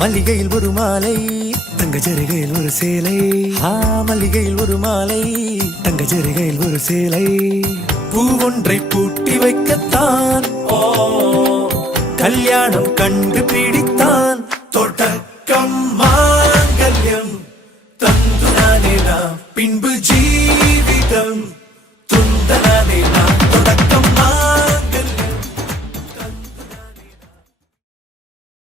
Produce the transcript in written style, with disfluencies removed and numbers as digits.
மல்லிகையில் ஒரு மாலை தங்க ஜரிகையில் ஒரு சேலை. மல்லிகையில் ஒரு மாலை தங்க ஜரிகையில் ஒரு சேலை. பூ ஒன்றை பூட்டி வைக்கத்தான் கல்யாணம் கண்டு பிடித்தான். தொடக்கம் மாங்கல்யம் தந்து நானே நாம் பின்பு